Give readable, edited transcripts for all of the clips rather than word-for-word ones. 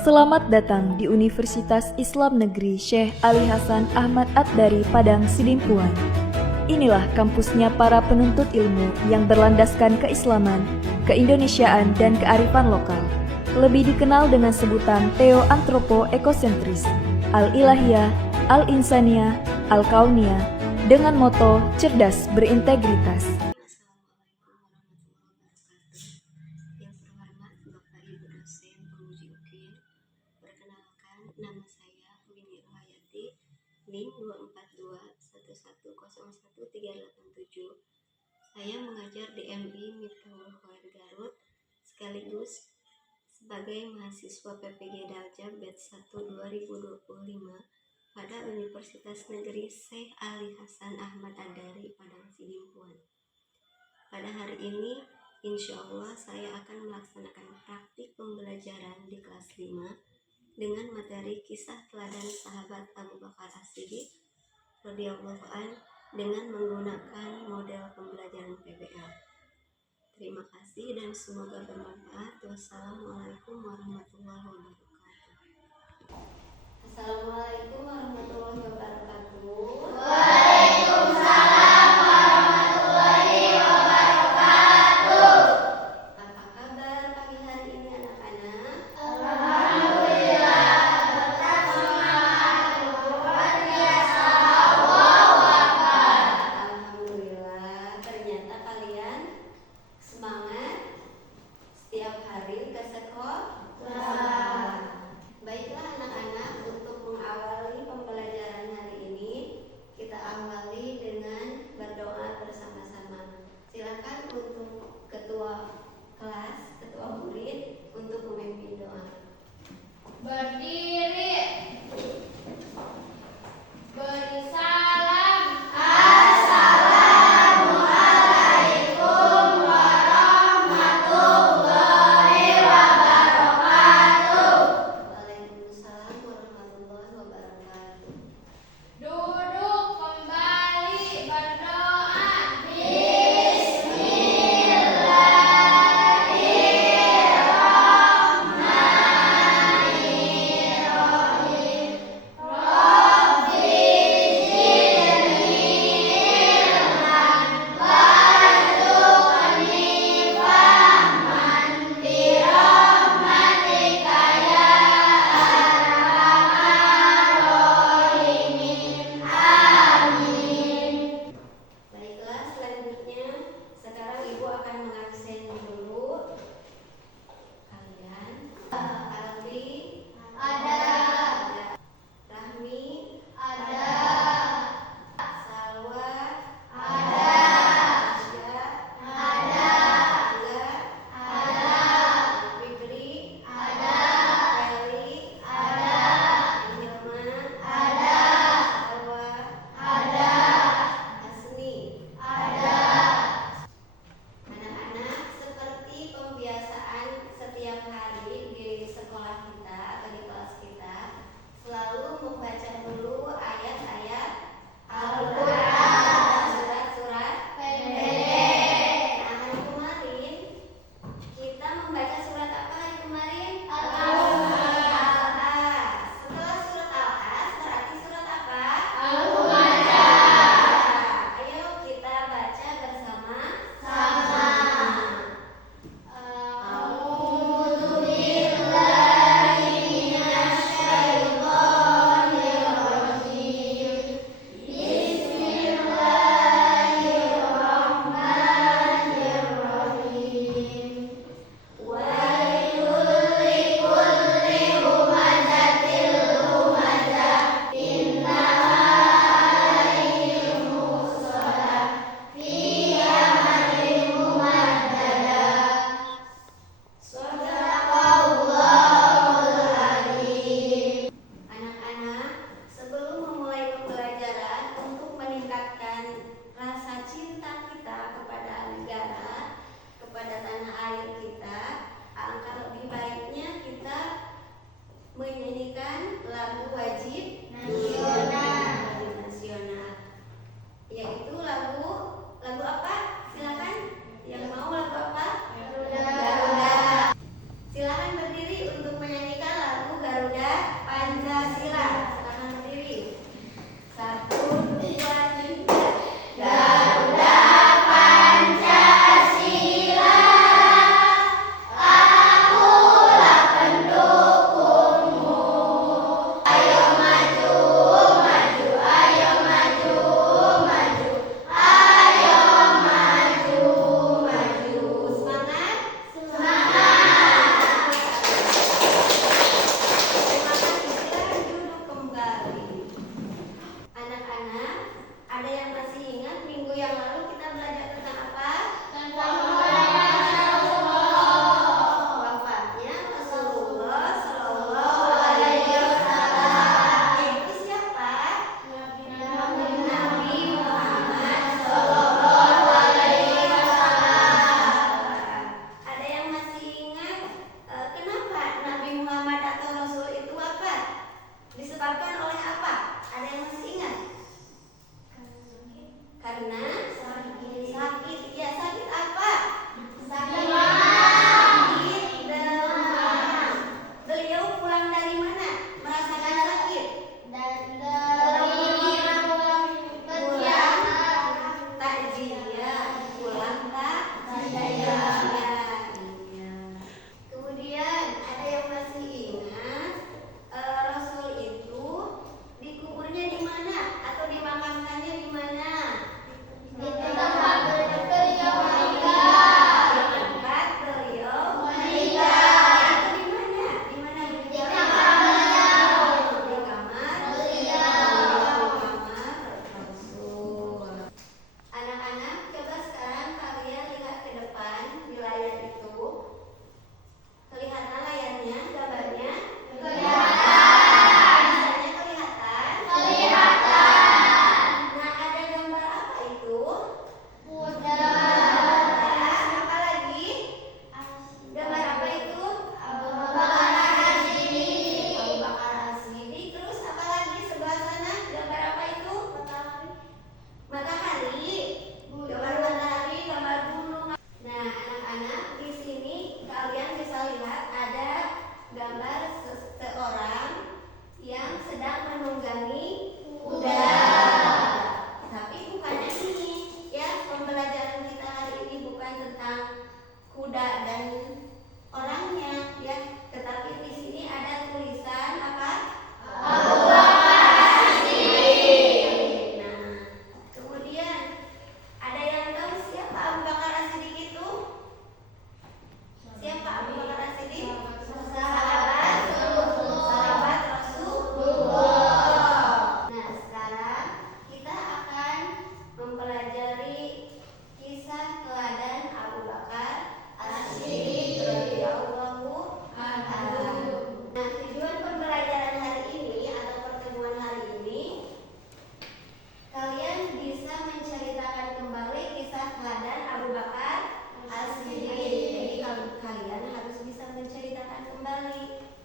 Selamat datang di Universitas Islam Negeri Syekh Ali Hasan Ahmad Ad-Dari Padang Sidimpuan. Inilah kampusnya para penuntut ilmu yang berlandaskan keislaman, keindonesiaan, dan kearifan lokal. Lebih dikenal dengan sebutan Theo-Antropo-Ekosentris, Al-Ilahiyah, Al-Insaniyah, Al-Kauniyah, dengan moto cerdas berintegritas. Nama saya Winnie Rohayati, NIM 24211011387. Saya mengajar di MI Miftahul Khair Garut sekaligus sebagai mahasiswa PPG Dalja Batch 1 2025 pada Universitas Negeri Syekh Ali Hasan Ahmad Ad-Dari Padang Sidimpuan. Pada hari ini, insya Allah saya akan melaksanakan praktik pembelajaran di kelas 5 dengan materi kisah teladan sahabat Abu Bakar As-Siddiq radhiyallahu an dengan menggunakan model pembelajaran PBL. Terima kasih dan semoga bermanfaat. Wassalamualaikum warahmatullahi wabarakatuh. Assalamualaikum warahmatullahi wabarakatuh. Waalaikumsalam warahmatullahi wabarakatuh. Apa kabar pagi hari ini anak-anak? Setiap hari ke sekolah. Baiklah anak-anak, untuk mengawali pembelajaran hari ini, kita awali dengan berdoa bersama-sama. Silakan untuk ketua kelas, ketua murid untuk memimpin doa. Berdiri. Beri salam. Waalaikumsalam warahmatullahi wabarakatuh. Duduk kembali berdoa. Bismillahirrahmanirrahim.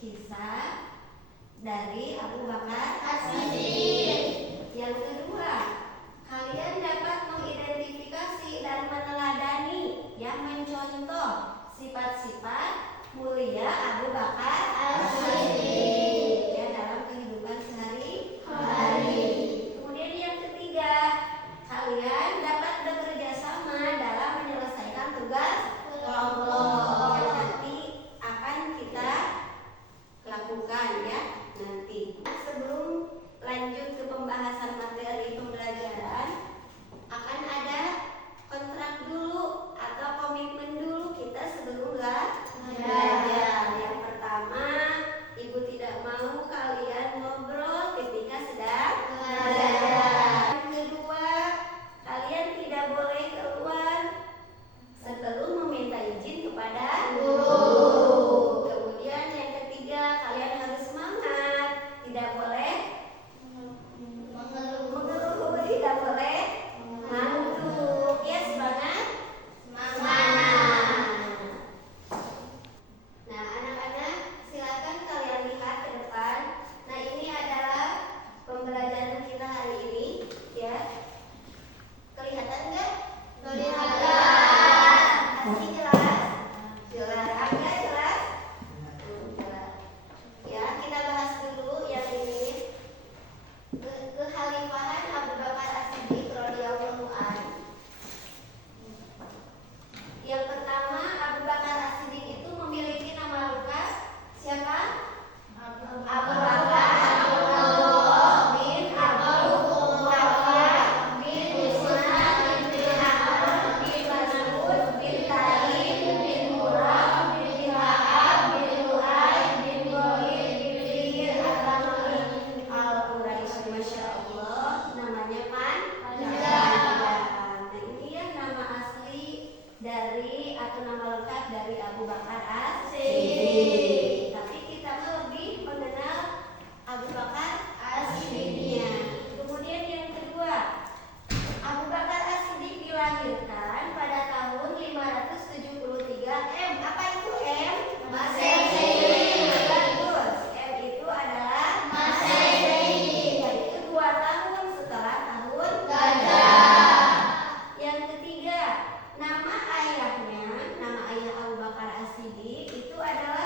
kisah dari Abu Bakar As-Siddiq. Yang kedua, kalian dapat mengidentifikasi dan meneladani yang mencontoh sifat-sifat mulia Abu Bakar As-Siddiq ya dalam kehidupan sehari-hari. Kemudian yang ketiga, kalian dapat bekerja sama dalam menyelesaikan tugas kelompok yang nanti akan kita lakukan ya nanti. Sebelum lanjut ke pembahasan materi pembelajaran, akan ada kontrak dulu atau komitmen dulu kita sebelum belajar. Yang pertama, ibu tidak mau kalian ngobrol ketika sedang belajar. Yang kedua, kalian tidak boleh keluar sebelum meminta izin kepada guru. Kemudian yang ketiga, kalian harus semangat, tidak boleh mengeluh, tidak boleh ngantuk. Ya, semangat. Nah, anak-anak, silakan kalian lihat ke depan. Nah, ini adalah pembelajaran kita hari ini, ya. Kelihatan nggak? Kelihatan. Asli jelas? Jelas. Agak jelas? Jelas. Ya, kita bahas dulu yang ini. Kekhalifahan Abu Bakar As-Siddiq radhiyallahu anhu. Yang pertama, Abu Bakar As-Siddiq itu memiliki nama lengkap siapa? Abu Bakar bin Abu Quhafa bin Usman bin Amr bin Mas'ud bin Talib bin Murrah bin Wahab bin Lu'ay bin Ghalib bin Fihr al-Quraisy. Masya Allah, namanya panjang. Nah, ini ya nama asli dari atau nama lengkap dari Abu Bakar As-Siddiq. Tapi kita lebih mengenal Abu Bakar As-Siddiqnya. Kemudian yang kedua, Abu Bakar As-Siddiq dilahirkan pada tahun 573 M. Apa itu M? Masehi. Bagus. M itu adalah Masehi, yaitu 2 tahun setelah tahun Gajah. Yang ketiga, nama ayah Abu Bakar As-Siddiq itu adalah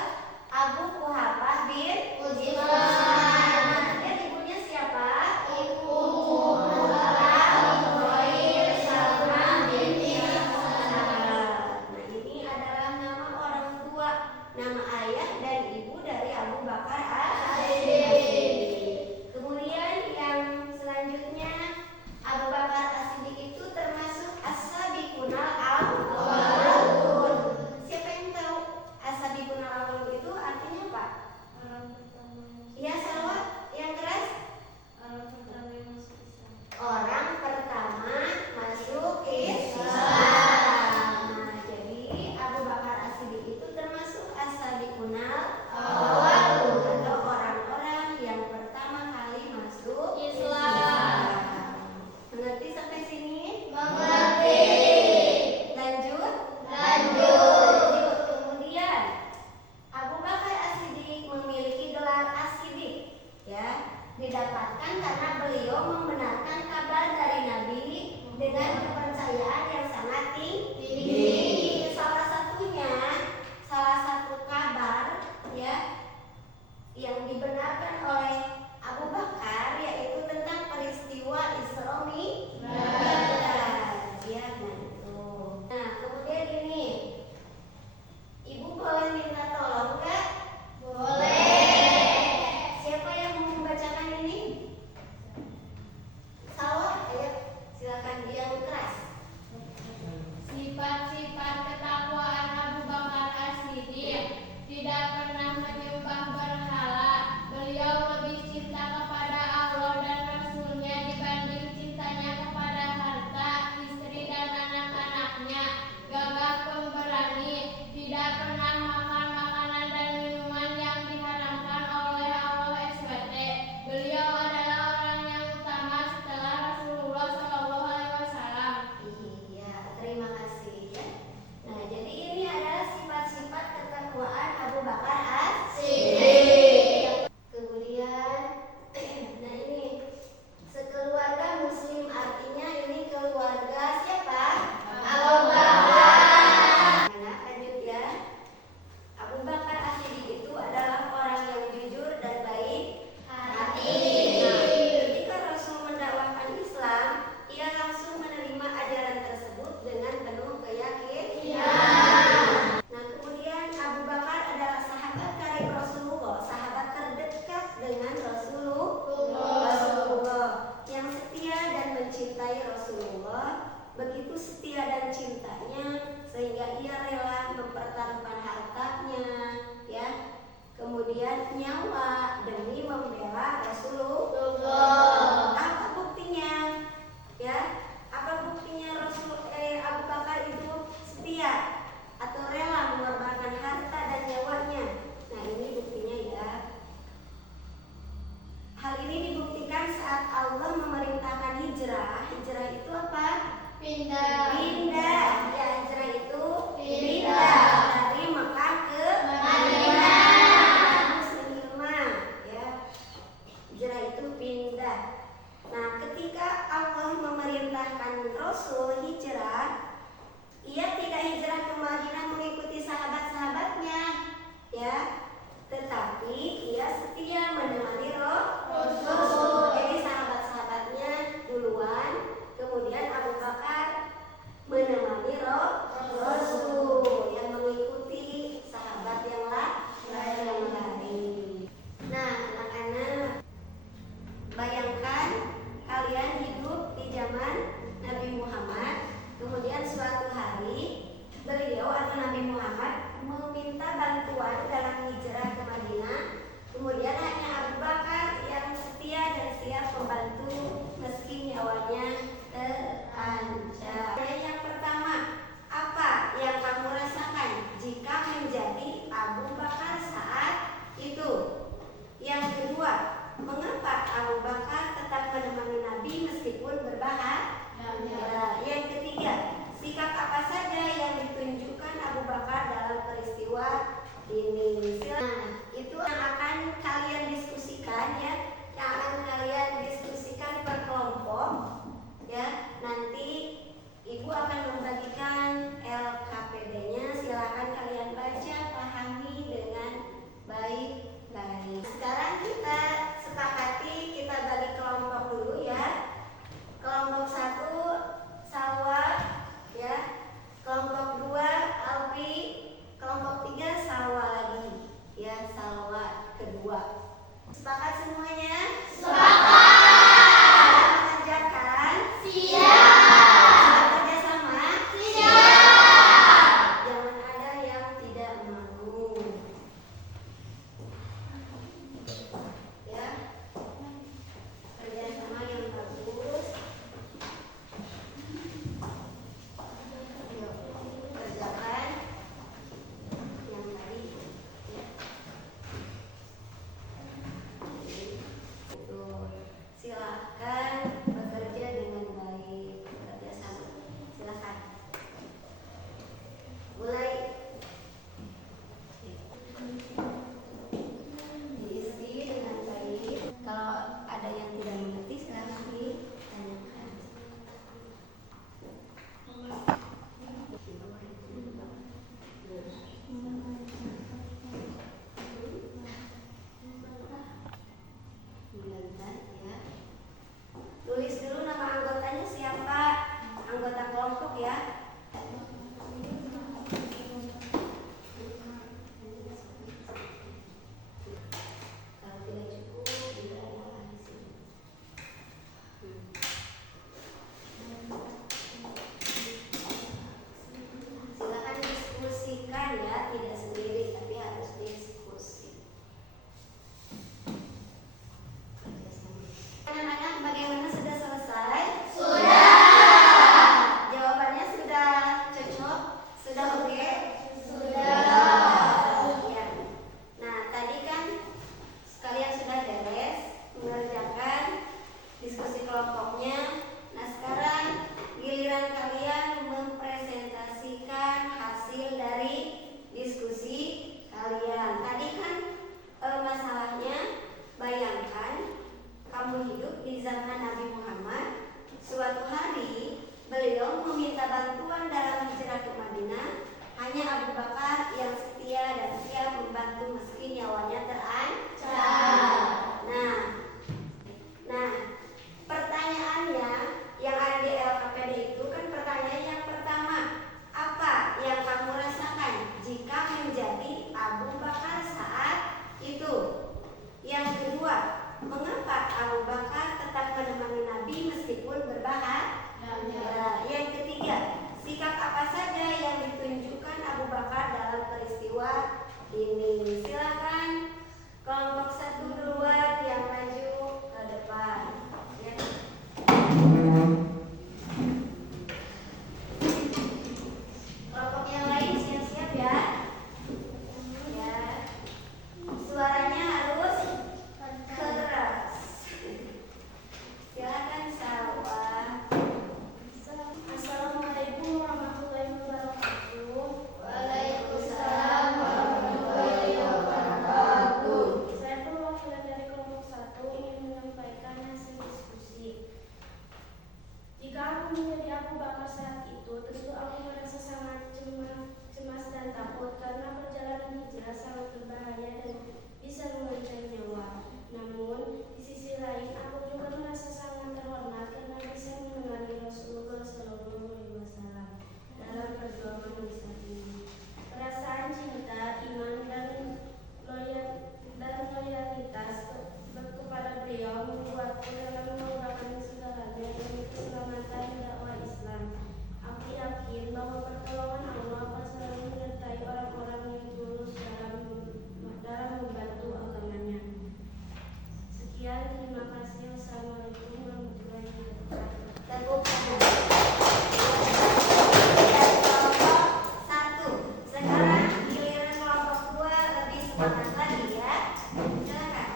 semangat lagi ya. Silakan.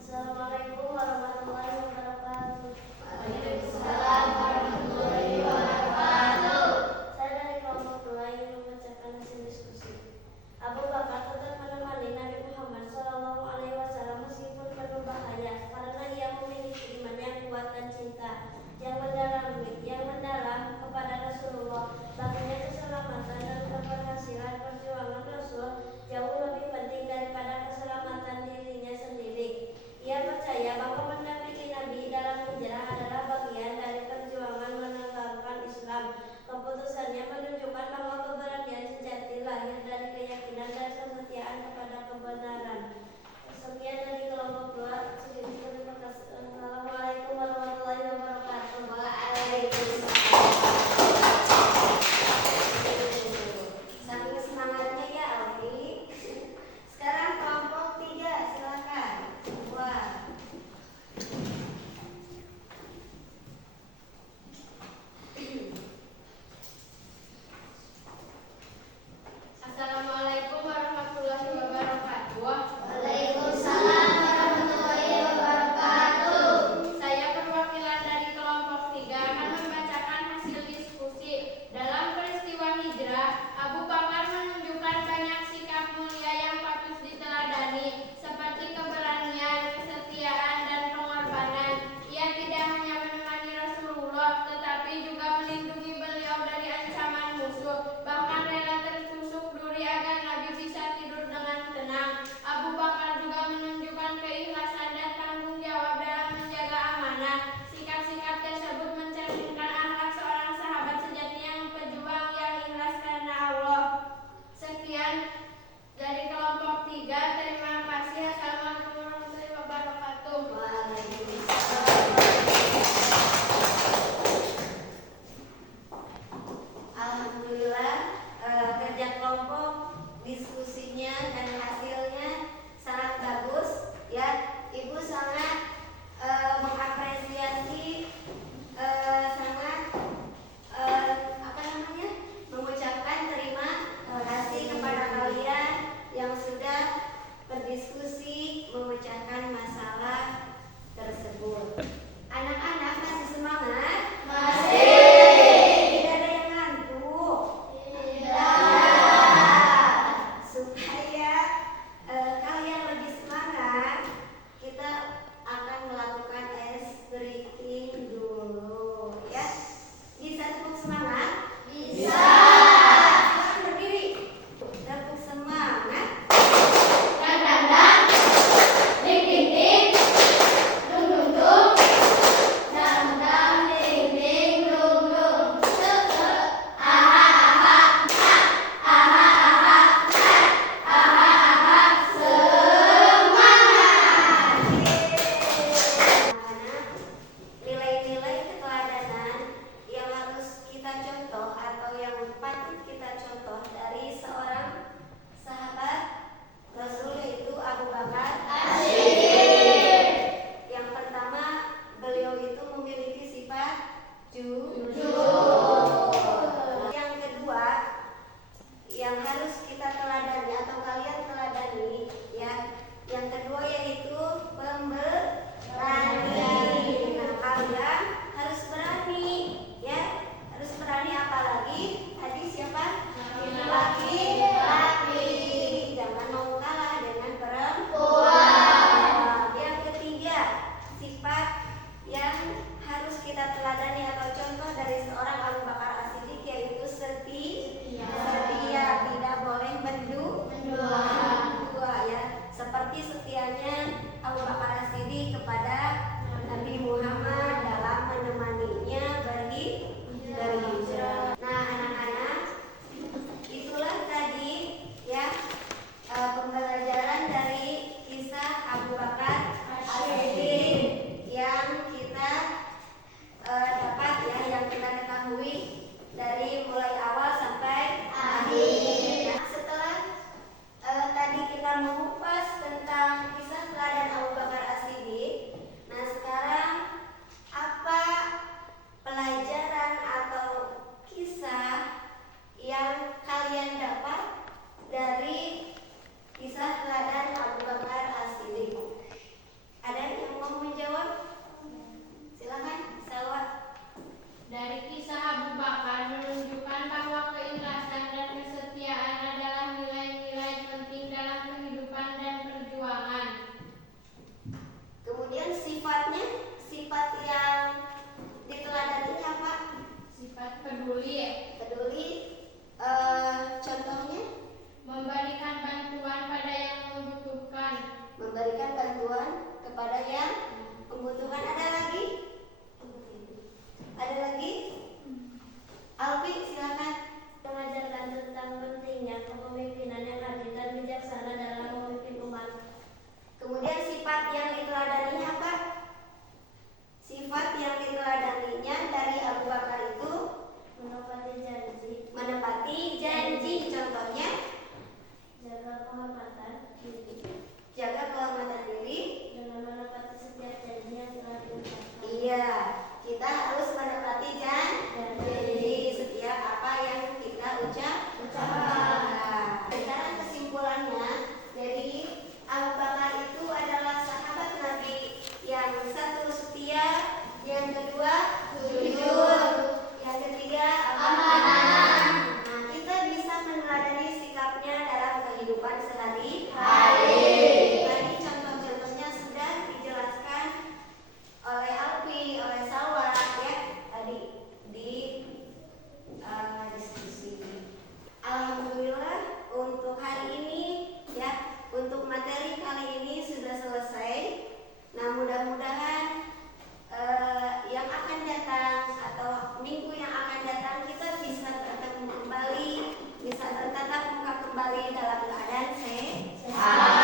Assalamualaikum warahmatullahi wabarakatuh. Waalaikumsalam warahmatullahi wabarakatuh. Saya dari kelompok 2 ingin membacakan hasil diskusi. Abu Bakar tetap menemani Nabi Muhammad SAW meskipun penuh bahaya, karena ia memiliki iman yang kuat dan cinta yang mendalam kepada Rasulullah Alfi, silakan. Mengajarkan tentang pentingnya kepemimpinan yang adil dan bijaksana dalam memimpin umat. Kemudian sifat yang diteladaninya apa? Sifat yang diteladaninya dari Abu Bakar itu Menepati janji, contohnya jaga kehormatan diri, jaga kehormatan diri. dengan menepati setiap janji yang telah diucapkan. Iya, kita harus menepati janji setiap apa yang kita ucapkan. Sekarang kesimpulannya, jadi Abu Bakar itu adalah sahabat Nabi yang satu setia, yang kedua jujur, yang ketiga amanah. Nah, kita bisa meneladani sikapnya dalam kehidupan sehari-hari. Tadi contoh-contohnya sudah dijelaskan oleh Alfi, oleh Salwa, ya, tadi di diskusi. Alhamdulillah untuk hari ini, ya, untuk materi kali ini sudah selesai. Nah, mudah-mudahan yang akan datang atau minggu yang akan datang kita bisa bertemu kembali, bisa bertatap muka kembali dalam keadaan sehat.